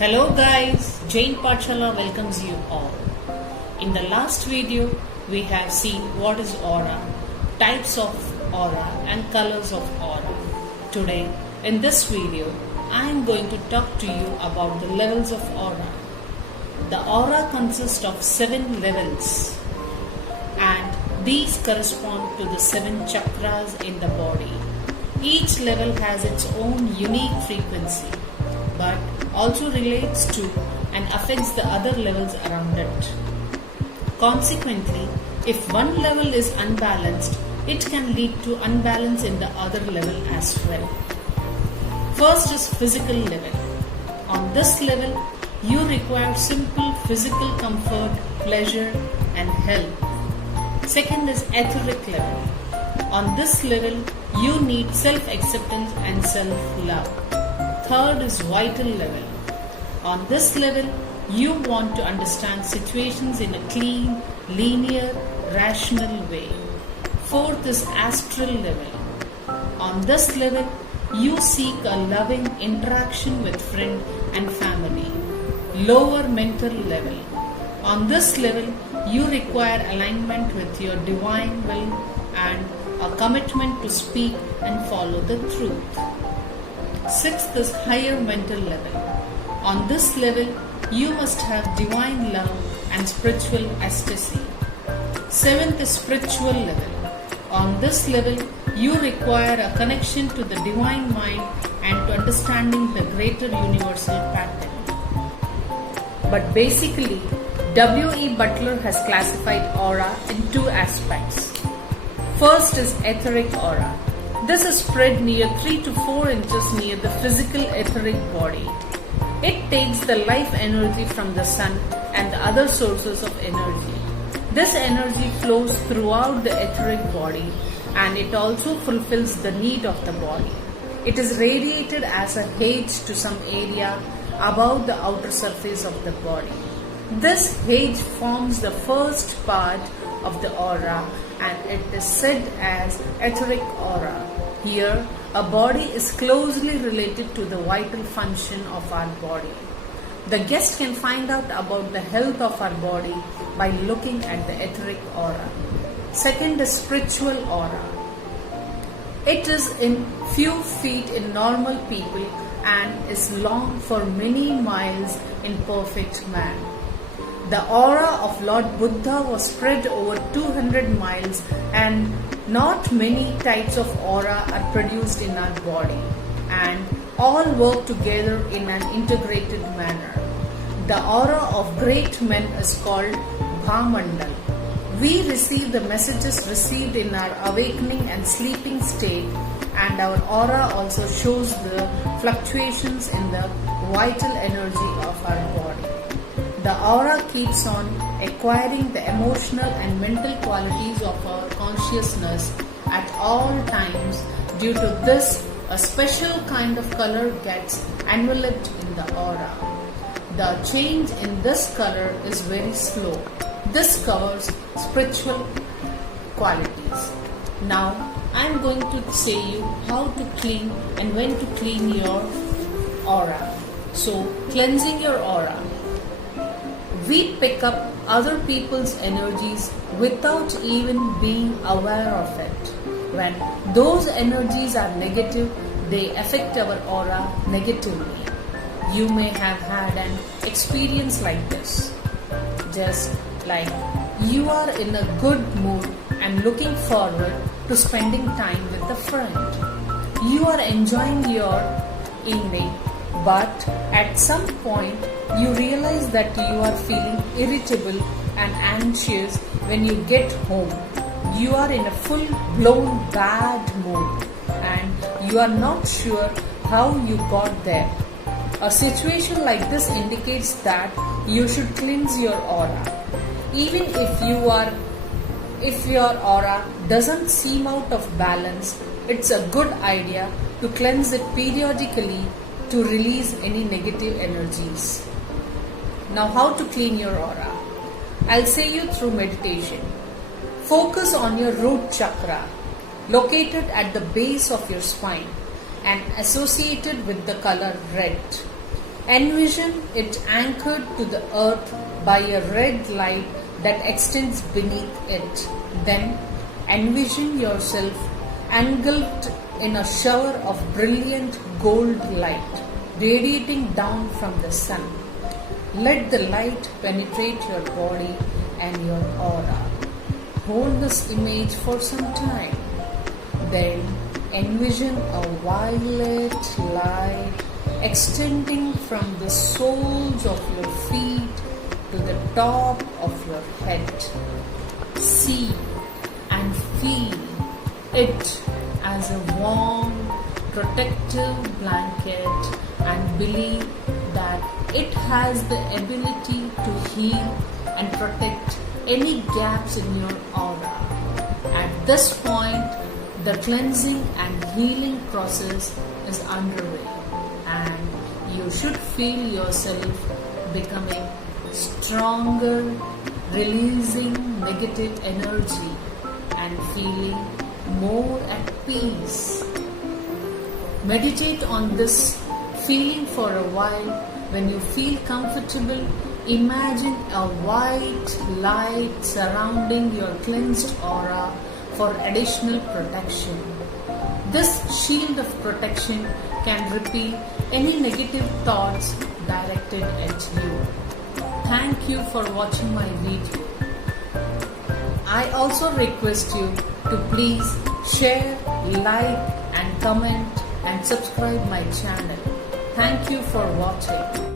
Hello guys, Jane Pachala welcomes you all. In the last video, we have seen what is aura, types of aura and colors of aura. Today, in this video, I am going to talk to you about the levels of aura. The aura consists of 7 levels and these correspond to the 7 chakras in the body. Each level has its own unique frequency but also relates to and affects the other levels around it. Consequently, if one level is unbalanced, it can lead to unbalance in the other level as well. First is physical level. On this level, you require simple physical comfort, pleasure and health. Second is etheric level. On this level, you need self-acceptance and self-love. Third is vital level. On this level, you want to understand situations in a clean, linear, rational way. Fourth is astral level. On this level, you seek a loving interaction with friend and family. Lower mental level. On this level, you require alignment with your divine will and a commitment to speak and follow the truth. Sixth is higher mental level. On this level, you must have divine love and spiritual ecstasy. Seventh is spiritual level. On this level, you require a connection to the divine mind and to understanding the greater universal pattern. But basically, W.E. Butler has classified aura in 2 aspects. First is etheric aura. This is spread near 3 to 4 inches near the physical etheric body. It takes the life energy from the sun and the other sources of energy. This energy flows throughout the etheric body and it also fulfills the need of the body. It is radiated as a haze to some area above the outer surface of the body. This haze forms the first part of the aura and it is said as etheric aura. Here, a body is closely related to the vital function of our body. The guest can find out about the health of our body by looking at the etheric aura. Second is spiritual aura. It is in few feet in normal people and is long for many miles in perfect man. The aura of Lord Buddha was spread over 200 miles and not many types of aura are produced in our body and all work together in an integrated manner. The aura of great men is called Bhamandal. We receive the messages received in our awakening and sleeping state and our aura also shows the fluctuations in the vital energy of our body. The aura keeps on acquiring the emotional and mental qualities of our consciousness at all times. Due to this, a special kind of color gets enveloped in the aura. The change in this color is very slow. This covers spiritual qualities. Now, I am going to say you how to clean and when to clean your aura. So, cleansing your aura. We pick up other people's energies without even being aware of it. When those energies are negative, they affect our aura negatively. You may have had an experience like this. Just like you are in a good mood and looking forward to spending time with a friend. You are enjoying your evening, but at some point you realize that you are feeling irritable and anxious when you get home. You are in a full-blown bad mood and you are not sure how you got there. A situation like this indicates that you should cleanse your aura. Even if your aura doesn't seem out of balance, it's a good idea to cleanse it periodically to release any negative energies. Now, how to clean your aura? I'll say you through meditation. Focus on your root chakra, located at the base of your spine and associated with the color red. Envision it anchored to the earth by a red light that extends beneath it. Then envision yourself engulfed in a shower of brilliant gold light radiating down from the sun. Let the light penetrate your body and your aura. Hold this image for some time. Then envision a violet light extending from the soles of your feet to the top of your head. See and feel it as a warm, protective blanket and believe that it has the ability to heal and protect any gaps in your aura. At this point, the cleansing and healing process is underway, and you should feel yourself becoming stronger, releasing negative energy and feeling more at peace. Meditate on this feeling for a while. When you feel comfortable, imagine a white light surrounding your cleansed aura for additional protection. This shield of protection can repel any negative thoughts directed at you. Thank you for watching my video. I also request you to please share, like and comment and subscribe my channel. Thank you for watching.